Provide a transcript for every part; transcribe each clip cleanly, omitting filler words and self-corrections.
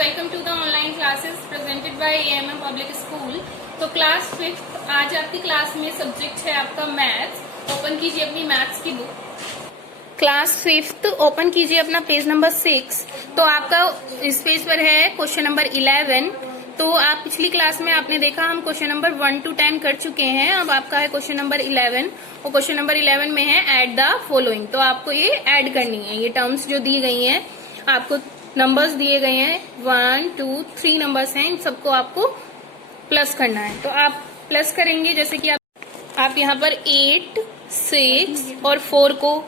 Welcome to the online classes presented by AMM public school. तो class 5th आज आपकी class में subject है आपका मैथ्स। ओपन कीजिए अपनी मैथ्स की बुक। क्लास 5th ओपन कीजिए अपना पेज नंबर 6। तो आपका इस पेज पर है क्वेश्चन नंबर 11। तो आप पिछली क्लास में आपने देखा हम क्वेश्चन नंबर 1 to 10 कर चुके हैं। अब आपका है क्वेश्चन नंबर 11 और क्वेश्चन नंबर 11 में है ऐड द फॉलोइंग। तो आपको ये ऐड करनी है, ये टर्म्स जो दी गई हैं, आपको नंबर्स दिए गए हैं 1 2 3 नंबर्स हैं, इन सबको आपको प्लस करना है। तो आप प्लस करेंगे जैसे कि आप यहाँ पर 8 6 और 4 को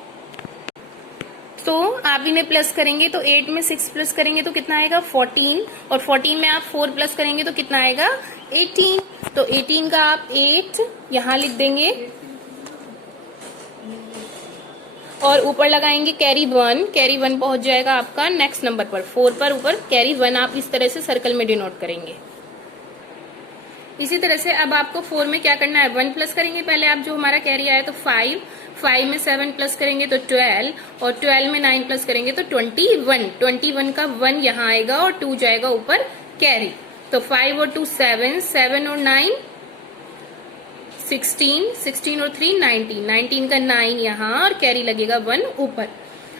तो आप इन्हें प्लस करेंगे। तो 8 में 6 प्लस करेंगे तो कितना आएगा 14 और 14 में आप 4 प्लस करेंगे तो कितना आएगा 18। तो 18 का आप 8 यहाँ लिख देंगे और ऊपर लगाएंगे कैरी 1। कैरी 1 पहुंच जाएगा आपका नेक्स्ट नंबर पर 4 पर। ऊपर कैरी 1 आप इस तरह से सर्कल में डिनोट करेंगे। इसी तरह से अब आपको 4 में क्या करना है 1 प्लस करेंगे। पहले आप जो हमारा कैरी आया तो 5 में 7 प्लस करेंगे तो 12 और 12 में 9 प्लस करेंगे तो 21 का 1 यहाँ आएगा और 2 जाएगा ऊपर कैरी। तो 5 और 2 7 और 9 16 और 3 19 का 9 यहाँ और कैरी लगेगा 1 ऊपर।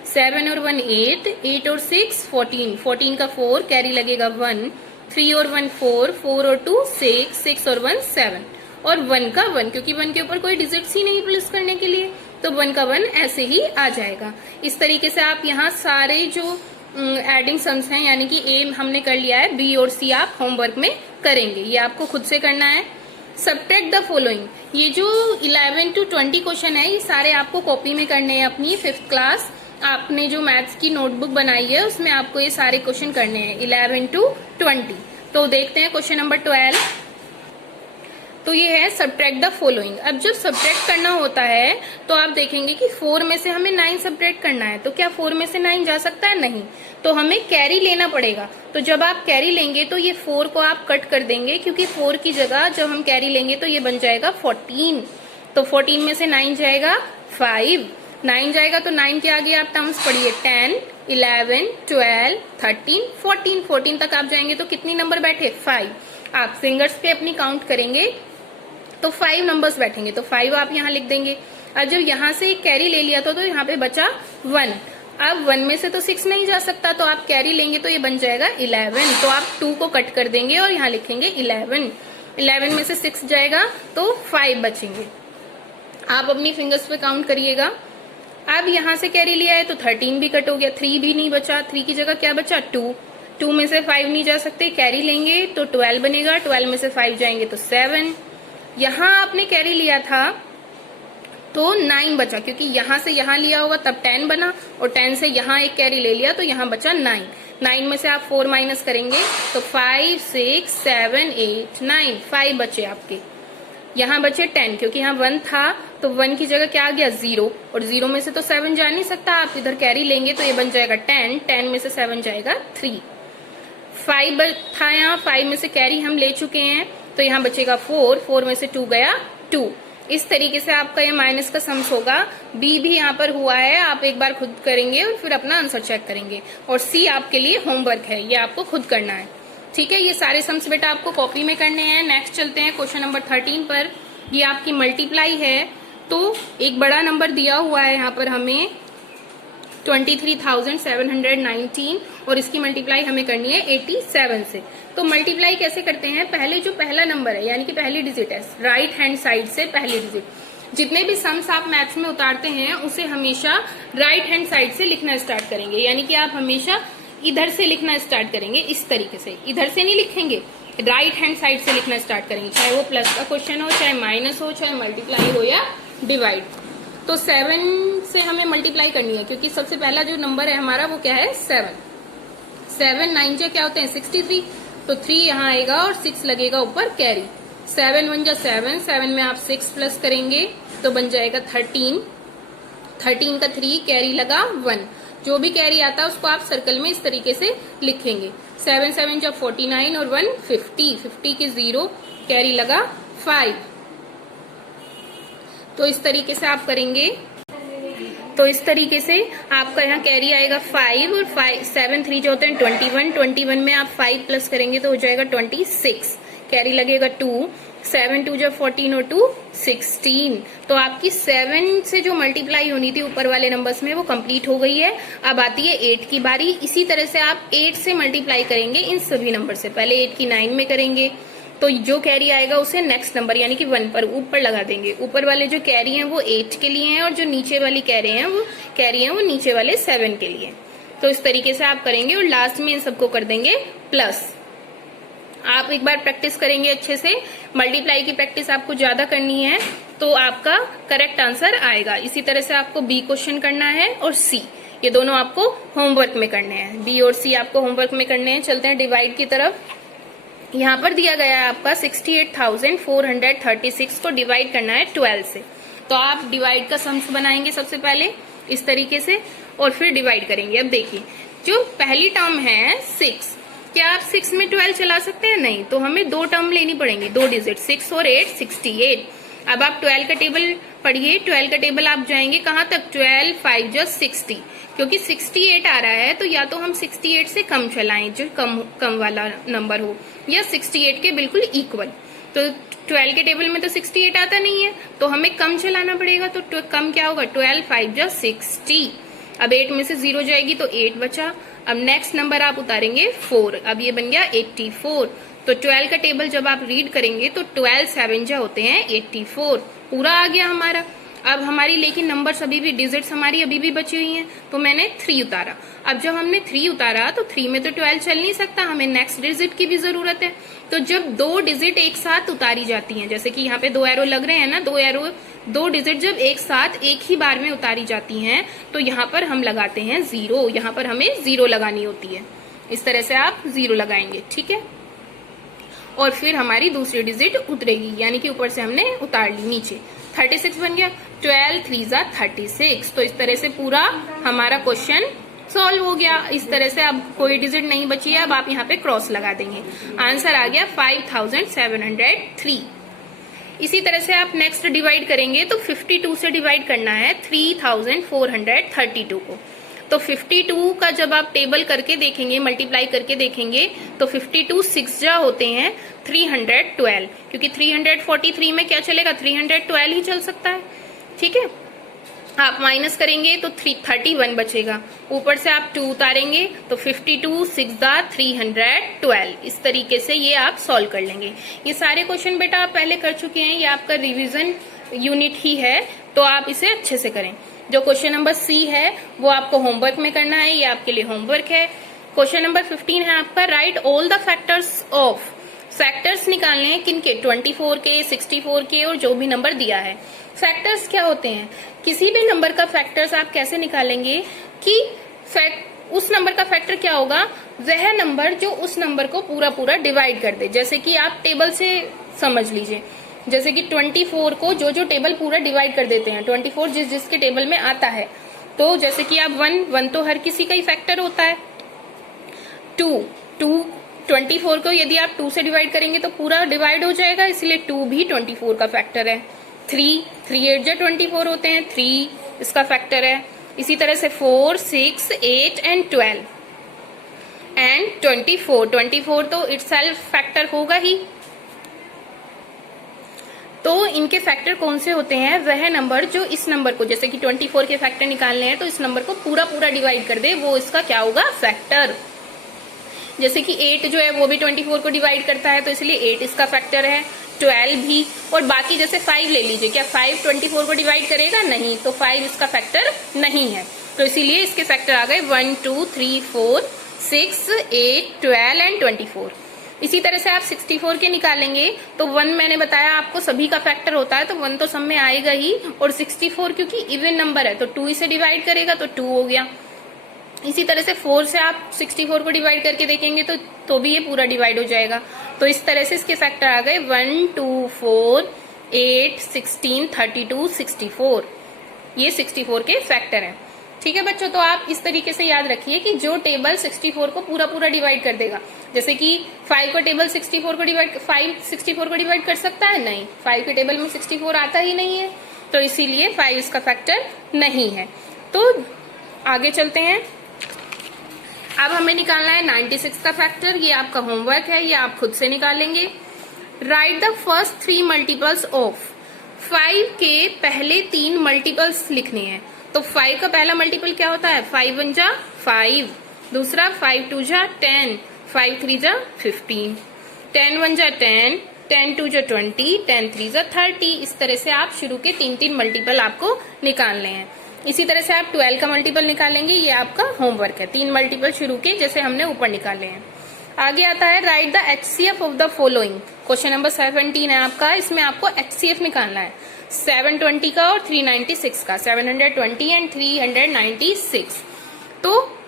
7 और 1 8 और 6 14 का 4 कैरी लगेगा 1। 3 और 1 4 और 2 6 और 1 7 और 1 का 1 क्योंकि 1 के ऊपर कोई डिजिट्स ही नहीं प्लस करने के लिए तो 1 का 1 ऐसे ही आ जाएगा। इस तरीके से आप यहाँ सारे जो एडिंग सम्स हैं यानी कि ए हमने कर लिया है, बी और सी आप होमवर्क में करेंगे। ये आपको खुद से करना है। सब्ट्रैक्ट द फॉलोइंग, ये जो 11 to 20 क्वेश्चन है ये सारे आपको कॉपी में करने हैं अपनी 5th क्लास। आपने जो मैथ्स की नोटबुक बनाई है उसमें आपको ये सारे क्वेश्चन करने हैं 11 to 20। तो देखते हैं क्वेश्चन नंबर 12। तो ये है सब्ट्रैक्ट द फॉलोइंग। अब जब सब्ट्रैक्ट करना होता है तो आप देखेंगे कि 4 में से हमें 9 सब्ट्रैक्ट करना है। तो क्या 4 में से 9 जा सकता है? नहीं। तो हमें कैरी लेना पड़ेगा। तो जब आप कैरी लेंगे तो ये 4 को आप कट कर देंगे क्योंकि 4 की जगह जब हम कैरी लेंगे तो ये बन जाएगा 14। तो 14 में से 9 जाएगा 5। 9 जाएगा तो 9 के आगे आप टर्म्स पढ़िए 10 11 12 13 14। 14 तक आप जाएंगे तो कितनी नंबर बैठे 5। आप फिंगर्स पे अपनी काउंट करेंगे तो 5 नंबर्स बैठेंगे। तो 5 आप यहाँ लिख देंगे। अब जब यहाँ से एक कैरी ले लिया था तो यहाँ पे बचा 1। अब 1 में से तो 6 नहीं जा सकता तो आप कैरी लेंगे तो ये बन जाएगा 11। तो आप 2 को कट कर देंगे और यहाँ लिखेंगे 11। 11 में से 6 जाएगा तो 5 बचेंगे। आप अपनी फिंगर्स पे काउंट करिएगा। अब यहाँ से कैरी लिया है तो 13 भी कट हो गया, 3 भी नहीं बचा। 3 की जगह क्या बचा 2 में से 5 नहीं जा सकते, कैरी लेंगे तो 12 बनेगा। 12 में से 5 जाएंगे तो 7। यहाँ आपने कैरी लिया था तो 9 बचा क्योंकि यहाँ से यहाँ लिया होगा तब 10 बना और 10 से यहाँ एक कैरी ले लिया तो यहाँ बचा 9। 9 में से आप 4 माइनस करेंगे तो 5 6 7 8 9 5 बचे आपके। यहाँ बचे 10 क्योंकि यहाँ 1 था तो 1 की जगह क्या आ गया 0 और 0 में से तो 7 जा नहीं सकता। आप इधर कैरी लेंगे तो ये बन जाएगा 10। 10 में से 7 जाएगा 3। 5 था यहाँ, 5 में से कैरी हम ले चुके हैं तो यहाँ बचेगा 4 में से 2 गया 2। इस तरीके से आपका ये माइनस का सम्स होगा। बी भी यहाँ पर हुआ है, आप एक बार खुद करेंगे और फिर अपना आंसर चेक करेंगे। और सी आपके लिए होमवर्क है, ये आपको खुद करना है। ठीक है, ये सारे सम्स बेटा आपको कॉपी में करने हैं। नेक्स्ट चलते हैं क्वेश्चन नंबर 13 पर। ये आपकी मल्टीप्लाई है। तो एक बड़ा नंबर दिया हुआ है यहाँ पर हमें 23,719 और इसकी मल्टीप्लाई हमें करनी है 87 से। तो मल्टीप्लाई कैसे करते हैं, पहले जो पहला नंबर है यानी कि पहली डिजिट है राइट हैंड साइड से पहली डिजिट, जितने भी सम्स आप मैथ्स में उतारते हैं उसे हमेशा राइट हैंड साइड से लिखना स्टार्ट करेंगे। यानी कि आप हमेशा इधर से लिखना स्टार्ट करेंगे, इस तरीके से। इधर से नहीं लिखेंगे, राइट हैंड साइड से लिखना स्टार्ट करेंगे, चाहे वो प्लस का क्वेश्चन हो, चाहे माइनस हो, चाहे मल्टीप्लाई हो या डिवाइड। तो 7 से हमें मल्टीप्लाई करनी है क्योंकि सबसे पहला जो नंबर है हमारा वो क्या है 7। 9 जो क्या होते हैं 63। तो 3 यहाँ आएगा और 6 लगेगा ऊपर कैरी। 7 1 जा 7 में आप 6 प्लस करेंगे तो बन जाएगा 13। 13 का 3 कैरी लगा 1। जो भी कैरी आता है उसको आप सर्कल में इस तरीके से लिखेंगे। 7 जा 49 और 1 50। 50 के 0 कैरी लगा 5। तो इस तरीके से आप करेंगे। तो इस तरीके से आपका यहाँ कैरी आएगा 5 और 5 7 3 जो होते हैं 21, 21 में आप 5 प्लस करेंगे तो हो जाएगा 26, कैरी लगेगा 2, 7 2 जो 14 और 2 16। तो आपकी 7 से जो मल्टीप्लाई होनी थी ऊपर वाले नंबर्स में वो कंप्लीट हो गई है। अब आती है 8 की बारी। इसी तरह से आप 8 से मल्टीप्लाई करेंगे इन सभी नंबर से। पहले 8 की 9 में करेंगे तो जो कैरी आएगा उसे नेक्स्ट नंबर यानी कि 1 पर ऊपर लगा देंगे। ऊपर वाले जो कैरी हैं वो 8 के लिए हैं और जो नीचे वाली कैरी हैं वो नीचे वाले 7 के लिए। तो इस तरीके से आप करेंगे और लास्ट में इन सबको कर देंगे प्लस। आप एक बार प्रैक्टिस करेंगे अच्छे से, मल्टीप्लाई की प्रैक्टिस आपको ज्यादा करनी है तो आपका करेक्ट आंसर आएगा। इसी तरह से आपको बी क्वेश्चन करना है और सी, ये दोनों आपको होमवर्क में करने हैं। बी और सी आपको होमवर्क में करने हैं। चलते हैं डिवाइड की तरफ। यहाँ पर दिया गया है आपका 68,436 को डिवाइड करना है 12 से। तो आप डिवाइड का सम्स बनाएंगे सबसे पहले इस तरीके से और फिर डिवाइड करेंगे। अब देखिए जो पहली टर्म है 6, क्या आप 6 में 12 चला सकते हैं? नहीं, तो हमें 2 टर्म लेनी पड़ेंगी, 2 डिजिट, 6 और 8 68। अब आप 12 का टेबल पढ़िए। 12 का टेबल आप जाएंगे कहाँ तक? 12 5 जो 60, क्योंकि 68 आ रहा है तो या तो हम 68 से कम चलाएं जो कम वाला नंबर हो, या 68 के बिल्कुल इक्वल। तो 12 के टेबल में तो 68 आता नहीं है तो हमें कम चलाना पड़ेगा। तो कम क्या होगा? 12 5 जो 60। अब 8 में से 0 जाएगी तो 8 बचा। अब नेक्स्ट नंबर आप उतारेंगे 4, अब ये बन गया 84। तो 12 का टेबल जब आप रीड करेंगे तो 12 7 जो होते हैं 84, पूरा आ गया हमारा। अब हमारी लेकिन नंबर्स अभी भी डिजिट्स हमारी अभी भी बची हुई हैं तो मैंने 3 उतारा। अब जब हमने 3 उतारा तो 3 में तो 12 चल नहीं सकता, हमें नेक्स्ट डिजिट की भी जरूरत है। तो जब 2 डिजिट एक साथ उतारी जाती हैं, जैसे कि यहाँ पे 2 एरो लग रहे हैं ना, 2 डिजिट जब एक साथ एक ही बार में उतारी जाती हैं तो यहाँ पर हम लगाते हैं 0। यहाँ पर हमें 0 लगानी होती है। इस तरह से आप 0 लगाएंगे, ठीक है। और फिर हमारी दूसरी डिजिट उतरेगी, यानी कि ऊपर से हमने उतार ली नीचे। 36 बन गया। 12 3 जा 36। तो इस तरह से पूरा हमारा क्वेश्चन सॉल्व हो गया। इस तरह से अब कोई डिजिट नहीं बची है, अब आप यहाँ पे क्रॉस लगा देंगे। आंसर आ गया 5703। इसी तरह से आप नेक्स्ट डिवाइड करेंगे तो 52 से डिवाइड करना है 3432 को। तो 52 का जब आप टेबल करके देखेंगे, मल्टीप्लाई करके देखेंगे तो 52 6 जा होते हैं 312, क्योंकि 343 में क्या चलेगा? 312 ही चल सकता है, ठीक है। आप माइनस करेंगे तो 31 बचेगा। ऊपर से आप 2 उतारेंगे तो 52 6 जा 312। इस तरीके से ये आप सॉल्व कर लेंगे। ये सारे क्वेश्चन बेटा आप पहले कर चुके हैं, ये आपका रिवीजन यूनिट ही है तो आप इसे अच्छे से करें। जो क्वेश्चन नंबर सी है वो आपको होमवर्क में करना है, ये आपके लिए होमवर्क है। क्वेश्चन नंबर 15 है आपका, right all the factors of. Factors निकालने हैं किनके? 24 के, 64 के और जो भी नंबर दिया है। फैक्टर्स क्या होते हैं? किसी भी नंबर का फैक्टर्स आप कैसे निकालेंगे कि उस नंबर का फैक्टर क्या होगा? वह नंबर जो उस नंबर को पूरा डिवाइड कर दे। जैसे कि आप टेबल से समझ लीजिए, जैसे कि 24 को जो टेबल पूरा डिवाइड कर देते हैं, 24 जिसके टेबल में आता है। तो जैसे कि आप 1 तो हर किसी का ही फैक्टर होता है। 2 24 को यदि आप 2 से डिवाइड करेंगे तो पूरा डिवाइड हो जाएगा, इसलिए 2 भी 24 का फैक्टर है। 3 8 जो 24 होते हैं, 3 इसका फैक्टर है। इसी तरह से 4 6 8 एंड 12 एंड 24 तो इटसेल्फ फैक्टर होगा ही। तो इनके फैक्टर कौन से होते हैं? वह नंबर जो इस नंबर को, जैसे कि 24 के फैक्टर निकालने हैं तो इस नंबर को पूरा डिवाइड कर दे, वो इसका क्या होगा? फैक्टर। जैसे कि 8 जो है वो भी 24 को डिवाइड करता है तो इसलिए 8 इसका फैक्टर है, 12 भी। और बाकी जैसे 5 ले लीजिए, क्या 5 24 को डिवाइड करेगा? नहीं, तो 5 इसका फैक्टर नहीं है। तो इसीलिए इसके फैक्टर आ गए 1 2 3 4 6 8 12 एंड 24। इसी तरह से आप 64 के निकालेंगे तो 1 मैंने बताया आपको सभी का फैक्टर होता है तो 1 तो सब में आएगा ही। और 64 क्योंकि इवन नंबर है तो 2 इसे डिवाइड करेगा तो 2 हो गया। इसी तरह से 4 से आप 64 को डिवाइड करके देखेंगे तो भी ये पूरा डिवाइड हो जाएगा। तो इस तरह से इसके फैक्टर आ गए 1 2 4 8 16 32 64। ये 64 के फैक्टर हैं, ठीक है बच्चों। तो आप इस तरीके से याद रखिए कि जो टेबल 64 को पूरा डिवाइड कर देगा, जैसे कि 5 का टेबल 64 को डिवाइड कर सकता है? नहीं, 5 के टेबल में 64 आता ही नहीं है तो इसीलिए 5 इसका फैक्टर नहीं है। तो आगे चलते हैं। अब हमें निकालना है 96 का फैक्टर। ये आपका होमवर्क है, ये आप खुद से निकालेंगे। Right the first 3 multiples of 5 के पहले 3 मल्टीपल्स लिखने हैं। तो 5 का पहला मल्टीपल क्या होता है? 5 1 जा 5, दूसरा 5 2 जा 10, 5 3 जा 15, 10 1 जा 10, 10 2 जा 20, 10 3 जा 30। इस तरह से आप शुरू के 3 मल्टीपल आपको निकालने हैं। इसी तरह से आप 12 का मल्टीपल निकालेंगे। ये आपका होमवर्क है, 3 मल्टीपल शुरू के जैसे हमने ऊपर निकाले हैं। आगे आता है right the HCF of the following. Question number 17 है आपका। इसमें आपको HCF निकालना है 720 का और 396 का, 720 एंड 396। तो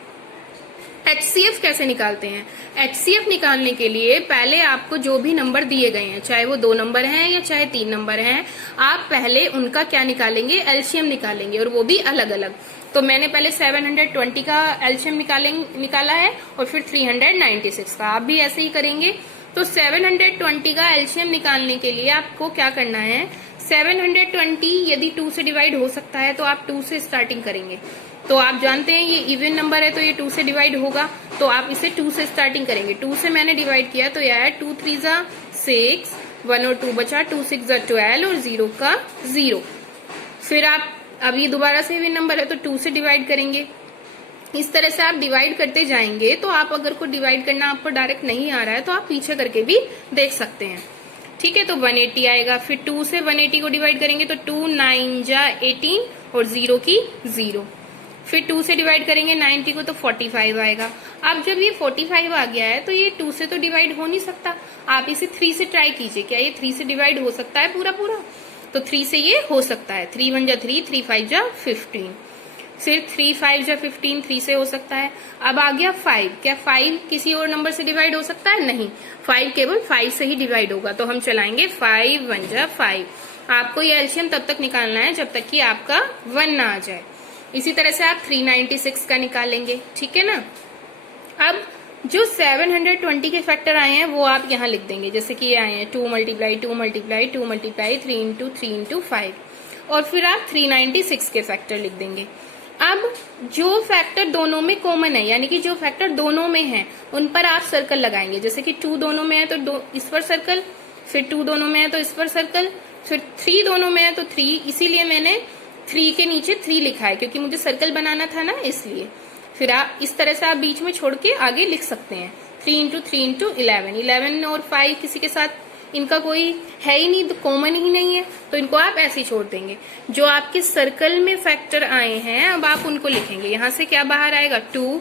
HCF कैसे निकालते हैं? HCF निकालने के लिए पहले आपको जो भी नंबर दिए गए हैं, चाहे वो 2 नंबर हैं या चाहे 3 नंबर हैं, आप पहले उनका क्या निकालेंगे? एलसीएम निकालेंगे, और वो भी अलग अलग। तो मैंने पहले 720 का एलसीएम निकाला है और फिर 396 का। आप भी ऐसे ही करेंगे। तो 720 का एलसीएम निकालने के लिए आपको क्या करना है? 720 यदि 2 से डिवाइड हो सकता है तो आप 2 से स्टार्टिंग करेंगे। तो आप जानते हैं ये इवन नंबर है तो ये 2 से डिवाइड होगा, तो आप इसे 2 से स्टार्टिंग करेंगे। 2 से मैंने डिवाइड किया तो यह है 2 3 जा 6, 1 और 2 बचा, 2 6 जा 12 और 0 का 0। फिर आप अब ये दोबारा से इवन नंबर है तो 2 से डिवाइड करेंगे। इस तरह से आप डिवाइड करते जाएंगे। तो आप अगर को डिवाइड करना आपको डायरेक्ट नहीं आ रहा है तो आप पीछे करके भी देख सकते हैं। ठीक है, तो 180 आएगा। फिर 2 से 180 को डिवाइड करेंगे तो 2 9 जा 18 और 0 की 0। फिर 2 से डिवाइड करेंगे 90 को तो 45 आएगा। अब जब ये 45 आ गया है तो ये 2 से तो डिवाइड हो नहीं सकता। आप इसे 3 से ट्राई कीजिए, क्या ये 3 से डिवाइड हो सकता है पूरा पूरा? तो 3 से ये हो सकता है। 3 1 जा 3, 3 5 जा 15, फिर 3 5 जा 15, 3 से हो सकता है। अब आ गया 5। क्या 5 किसी और नंबर से डिवाइड हो सकता है? नहीं, 5 केवल 5 से ही डिवाइड होगा। तो हम चलाएंगे 5 1 जा 5। आपको ये एलसीएम तब तक निकालना है जब तक कि आपका 1 ना आ जाए। इसी तरह से आप 396 का निकालेंगे। ठीक है ना। अब जो 720 के फैक्टर आए हैं वो आप यहाँ लिख देंगे, जैसे कि ये आए हैं 2 multiply 2 multiply 2 multiply 3 into 3 into 5, और फिर आप 396 के फैक्टर लिख देंगे। अब जो फैक्टर दोनों में कॉमन है, यानी कि जो फैक्टर दोनों में है, उन पर आप सर्कल लगाएंगे। जैसे कि 2 दोनों में है तो इस पर सर्कल, फिर 2 दोनों में है तो इस पर सर्कल, फिर 3 दोनों में है तो 3। इसीलिए मैंने 3 के नीचे 3 लिखा है, क्योंकि मुझे सर्कल बनाना था ना, इसलिए। फिर आप इस तरह से आप बीच में छोड़ के आगे लिख सकते हैं 3 इंटू 3 इंटू 11। 11 और 5 किसी के साथ इनका कोई है ही नहीं, तो कॉमन ही नहीं है, तो इनको आप ऐसे ही छोड़ देंगे। जो आपके सर्कल में फैक्टर आए हैं अब आप उनको लिखेंगे। यहाँ से क्या बाहर आएगा? 2,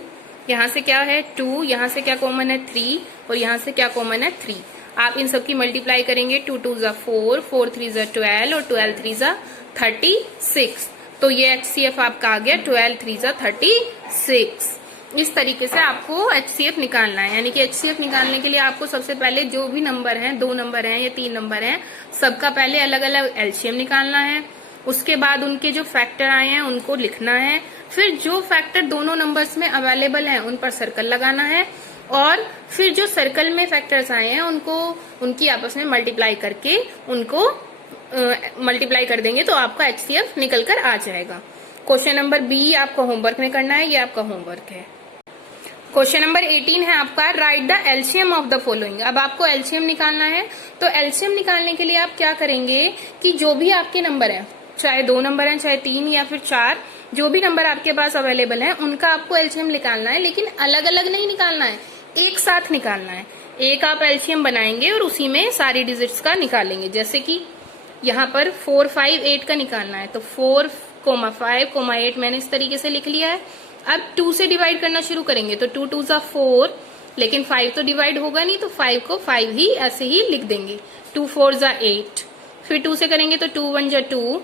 यहाँ से क्या है? 2, यहाँ से क्या कॉमन है? 3, और यहाँ से क्या कॉमन है? 3। आप इन सबकी मल्टीप्लाई करेंगे। 2 2 जा 4, 4 3 जा 12 और 12 3 जा 36। तो ये HCF आपका आ गया 12 3 जा 36। इस तरीके से आपको HCF निकालना है। यानी कि HCF निकालने के लिए आपको सबसे पहले जो भी नंबर हैं, 2 नंबर हैं या 3 नंबर हैं, सबका पहले अलग अलग एलसीएम निकालना है। उसके बाद उनके जो फैक्टर आए हैं उनको लिखना है। फिर जो फैक्टर दोनों नंबर्स में अवेलेबल हैं उन पर सर्कल लगाना है, और फिर जो सर्कल में फैक्टर्स आए हैं उनको उनकी आपस में मल्टीप्लाई करके उनको मल्टीप्लाई कर देंगे तो आपका HCF निकल कर आ जाएगा। क्वेश्चन नंबर बी आपको होमवर्क में करना है, ये आपका होमवर्क है। क्वेश्चन नंबर 18 है आपका right the LCM of the following. अब आपको एलसीएम निकालना है। तो एलसीएम निकालने के लिए आप क्या करेंगे कि जो भी आपके नंबर है, चाहे 2 नंबर हैं, चाहे 3 या फिर 4, जो भी नंबर आपके पास अवेलेबल है उनका आपको एलसीएम निकालना है। लेकिन अलग अलग नहीं निकालना है, एक साथ निकालना है। एक आप एलसीएम बनाएंगे और उसी में सारी डिजिट्स का निकालेंगे। जैसे कि यहाँ पर 4 5 8 का निकालना है, तो 4, 5, 8 मैंने इस तरीके से लिख लिया है। अब 2 से डिवाइड करना शुरू करेंगे तो 2 2 जा 4, लेकिन 5 तो डिवाइड होगा नहीं, तो 5 को 5 ही ऐसे ही लिख देंगे। 2 4 जा 8। फिर 2 से करेंगे तो 2 1 जा 2,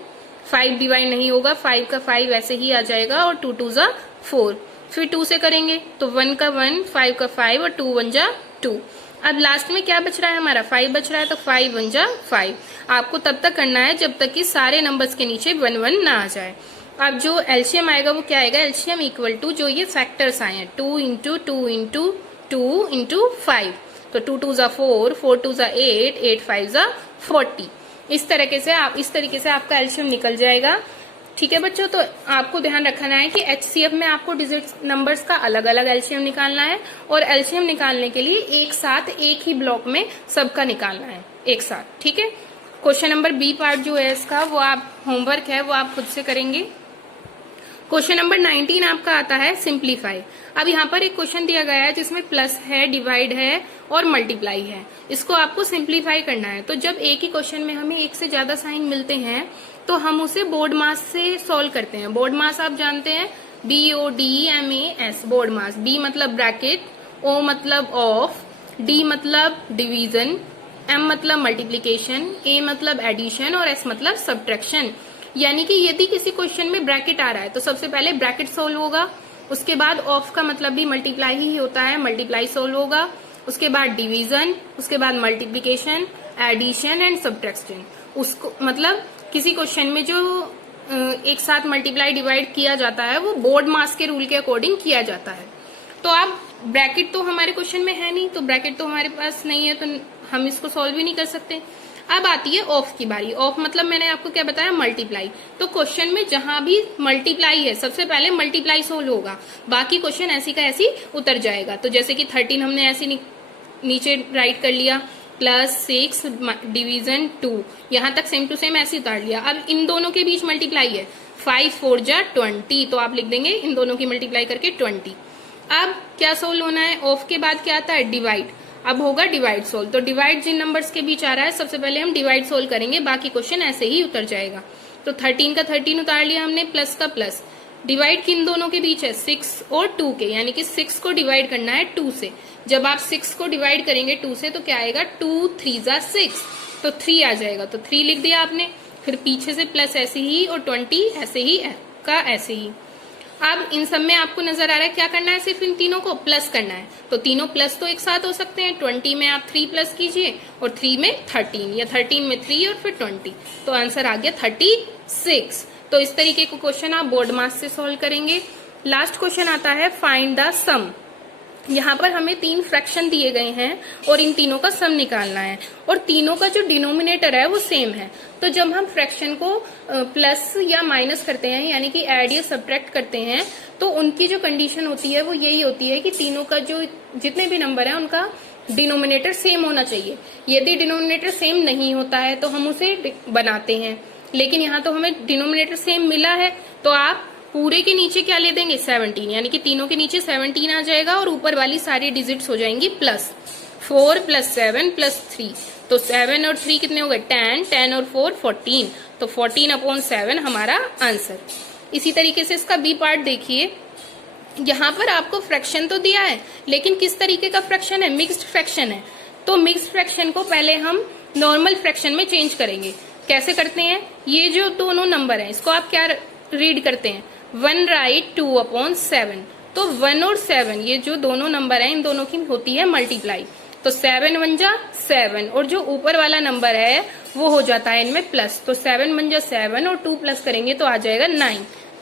5 डिवाइड नहीं होगा, 5 का 5 ऐसे ही आ जाएगा, और 2 2 जा 4। फिर 2 से करेंगे तो 1 का 1, 5 का 5 और 2 1 जा 2। अब लास्ट में क्या बच रहा है? हमारा 5 बच रहा है, तो 5 1 जा 5। आपको तब तक करना है जब तक कि सारे नंबर्स के नीचे 1 1 ना आ जाए। अब जो एलसीएम आएगा वो क्या आएगा? एलसीएम इक्वल टू जो ये फैक्टर्स आए हैं 2 इंटू 2 इंटू 2 इंटू 5, तो 2 2 जा 4, 4 2 जा 8, 8 5 जा 40। इस तरीके से आपका एलसीएम निकल जाएगा। ठीक है बच्चों, तो आपको ध्यान रखना है कि HCF में आपको डिजिट नंबर्स का अलग अलग एलसीएम निकालना है और एलसीएम निकालने के लिए एक साथ एक ही ब्लॉक में सबका निकालना है एक साथ। ठीक है, क्वेश्चन नंबर बी पार्ट जो है इसका, वो आप होमवर्क है वो आप खुद से करेंगे। क्वेश्चन नंबर 19 आपका आता है सिंप्लीफाई। अब यहाँ पर एक क्वेश्चन दिया गया है जिसमें प्लस है, डिवाइड है और मल्टीप्लाई है। इसको आपको सिंप्लीफाई करना है। तो जब एक ही क्वेश्चन में हमें एक से ज्यादा साइन मिलते हैं तो हम उसे बोर्ड मास से सॉल्व करते हैं। बोर्ड मास आप जानते हैं, BODMAS, बोर्ड मास। B मतलब ब्रैकेट, O मतलब ऑफ, D मतलब डिवीजन, M मतलब मल्टीप्लीकेशन, A मतलब एडिशन और S मतलब सब्ट्रैक्शन। यानी कि यदि किसी क्वेश्चन में ब्रैकेट आ रहा है तो सबसे पहले ब्रैकेट सोल्व होगा, उसके बाद ऑफ का मतलब भी मल्टीप्लाई ही होता है, मल्टीप्लाई सोल्व होगा, उसके बाद डिवीजन, उसके बाद मल्टीप्लीकेशन, एडिशन एंड सब्ट्रैक्शन। उसको मतलब किसी क्वेश्चन में जो एक साथ मल्टीप्लाई डिवाइड किया जाता है वो बोर्ड मास के रूल के अकॉर्डिंग किया जाता है। तो आप ब्रैकेट तो हमारे क्वेश्चन में है नहीं, तो ब्रैकेट तो हमारे पास नहीं है, तो हम इसको सॉल्व भी नहीं कर सकते। अब आती है ऑफ की बारी। ऑफ मतलब मैंने आपको क्या बताया, मल्टीप्लाई। तो क्वेश्चन में जहां भी मल्टीप्लाई है सबसे पहले मल्टीप्लाई सोल्व होगा, बाकी क्वेश्चन ऐसी का ऐसी उतर जाएगा। तो जैसे कि 13 हमने ऐसे नीचे राइट कर लिया, +6 डिवीजन 2, यहां तक सेम टू सेम ऐसे उतार लिया। अब इन दोनों के बीच मल्टीप्लाई है, 5 4 जा 20, तो आप लिख देंगे इन दोनों की मल्टीप्लाई करके 20। अब क्या सोल्व होना है, ऑफ के बाद क्या आता है, डिवाइड। अब होगा डिवाइड सोल्व। तो डिवाइड जिन नंबर्स के बीच आ रहा है सबसे पहले हम डिवाइड सोल्व करेंगे, बाकी क्वेश्चन ऐसे ही उतर जाएगा। तो 13 का 13 उतार लिया हमने, प्लस का प्लस। डिवाइड किन दोनों के बीच है, 6 और 2 के, यानी कि 6 को डिवाइड करना है 2 से। जब आप 6 को डिवाइड करेंगे 2 से तो क्या आएगा, 2 3 जा 6, तो 3 आ जाएगा, तो 3 लिख दिया आपने। फिर पीछे से प्लस ऐसे ही और 20 ऐसे ही का ऐसे ही। अब इन सब में आपको नजर आ रहा है क्या करना है, सिर्फ इन तीनों को प्लस करना है। तो तीनों प्लस तो एक साथ हो सकते हैं, 20 में आप 3 प्लस कीजिए और 3 में 13, या 13 में 3 और फिर 20, तो आंसर आ गया 36। तो इस तरीके को क्वेश्चन आप बोर्ड मास से सॉल्व करेंगे। लास्ट क्वेश्चन आता है फाइंड द सम। यहाँ पर हमें 3 फ्रैक्शन दिए गए हैं और इन तीनों का सम निकालना है, और तीनों का जो डिनोमिनेटर है वो सेम है। तो जब हम फ्रैक्शन को प्लस या माइनस करते हैं, यानी कि ऐड या सब्ट्रैक्ट करते हैं, तो उनकी जो कंडीशन होती है वो यही होती है कि तीनों का जो जितने भी नंबर है उनका डिनोमिनेटर सेम होना चाहिए। यदि डिनोमिनेटर सेम नहीं होता है तो हम उसे बनाते हैं, लेकिन यहाँ तो हमें डिनोमिनेटर सेम मिला है, तो आप पूरे के नीचे क्या ले देंगे, 17, यानी कि तीनों के नीचे 17 आ जाएगा और ऊपर वाली सारी डिजिट्स हो जाएंगी प्लस। 4 + 7 + 3, तो 7 और 3 कितने हो गए, 10, 10 और 4 14, तो 14/7 हमारा आंसर। इसी तरीके से इसका बी पार्ट देखिए, यहाँ पर आपको फ्रैक्शन तो दिया है, लेकिन किस तरीके का फ्रैक्शन है, मिक्स्ड फ्रैक्शन है। तो मिक्स्ड फ्रैक्शन को पहले हम नॉर्मल फ्रैक्शन में चेंज करेंगे। कैसे करते हैं, ये जो दोनों नंबर है इसको आप क्या रीड करते हैं, 1 राइट 2/7, तो 1 और 7 ये जो दोनों नंबर है इन दोनों की होती है मल्टीप्लाई, तो 7 1 जा 7, और जो ऊपर वाला नंबर है वो हो जाता है इनमें प्लस, तो 7 1 जा 7 और 2 प्लस करेंगे तो आ जाएगा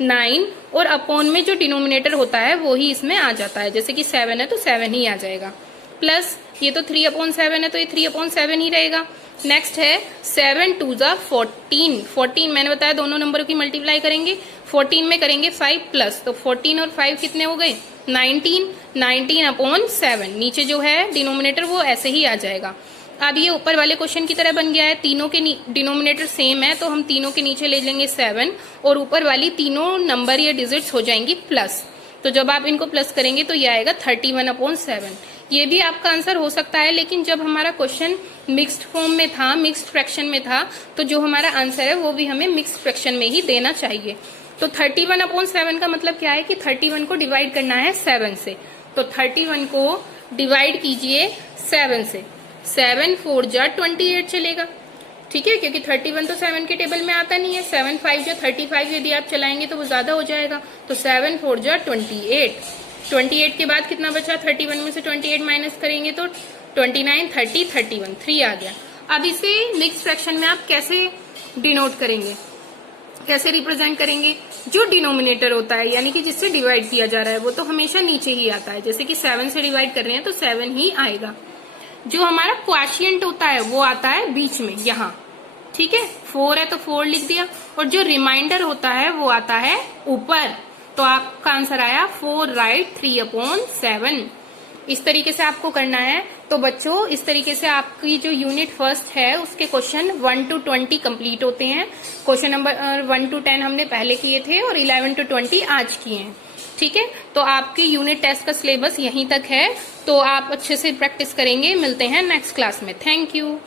9, और अपॉन में जो डिनोमिनेटर होता है वो ही इसमें आ जाता है। जैसे कि 7 है तो 7 ही आ जाएगा, प्लस ये तो 3/7 है तो ये 3/7 ही रहेगा। नेक्स्ट है 7 2 जा 14, 14 मैंने बताया दोनों नंबरों की मल्टीप्लाई करेंगे, 14 में करेंगे 5 प्लस, तो 14 और 5 कितने हो गए, 19/7। नीचे जो है डिनोमिनेटर वो ऐसे ही आ जाएगा। अब ये ऊपर वाले क्वेश्चन की तरह बन गया है, तीनों के डिनोमिनेटर सेम है, तो हम तीनों के नीचे ले लेंगे 7 और ऊपर वाली तीनों नंबर या डिजिट्स हो जाएंगी प्लस। तो जब आप इनको प्लस करेंगे तो ये आएगा 31/7। ये भी आपका आंसर हो सकता है, लेकिन जब हमारा क्वेश्चन मिक्स्ड फॉर्म में था, मिक्स्ड फ्रैक्शन में था, तो जो हमारा आंसर है वो भी हमें मिक्स्ड फ्रैक्शन में ही देना चाहिए। तो 31/7 का मतलब क्या है कि 31 को डिवाइड करना है 7 से, तो 31 को डिवाइड कीजिए 7 से, 7 4 जा 28 चलेगा, ठीक है, क्योंकि 31 तो 7 के टेबल में आता नहीं है। 7 5 जा 35 यदि आप चलाएंगे तो वो ज्यादा हो जाएगा, तो 7 4 जा 28, 28 के बाद कितना बचा, 31 में से 28 माइनस करेंगे तो 29 30 31, 3 आ गया। अब इसे मिक्स फ्रैक्शन में आप कैसे डिनोट करेंगे, कैसे रिप्रेजेंट करेंगे, जो डिनोमिनेटर होता है यानी कि जिससे डिवाइड किया जा रहा है वो तो हमेशा नीचे ही आता है। जैसे कि 7 से डिवाइड कर रहे हैं तो 7 ही आएगा। जो हमारा क्वोशिएंट होता है वो आता है बीच में यहाँ, ठीक है, 4 है तो 4 लिख दिया, और जो रिमाइंडर होता है वो आता है ऊपर। तो आपका आंसर आया 4 राइट 3/7। इस तरीके से आपको करना है। तो बच्चों, इस तरीके से आपकी जो यूनिट फर्स्ट है उसके क्वेश्चन 1 to 20 कंप्लीट होते हैं। क्वेश्चन नंबर 1 to 10 हमने पहले किए थे और 11 to 20 आज किए हैं। ठीक है, तो आपकी यूनिट टेस्ट का सिलेबस यहीं तक है, तो आप अच्छे से प्रैक्टिस करेंगे। मिलते हैं नेक्स्ट क्लास में। Thank you.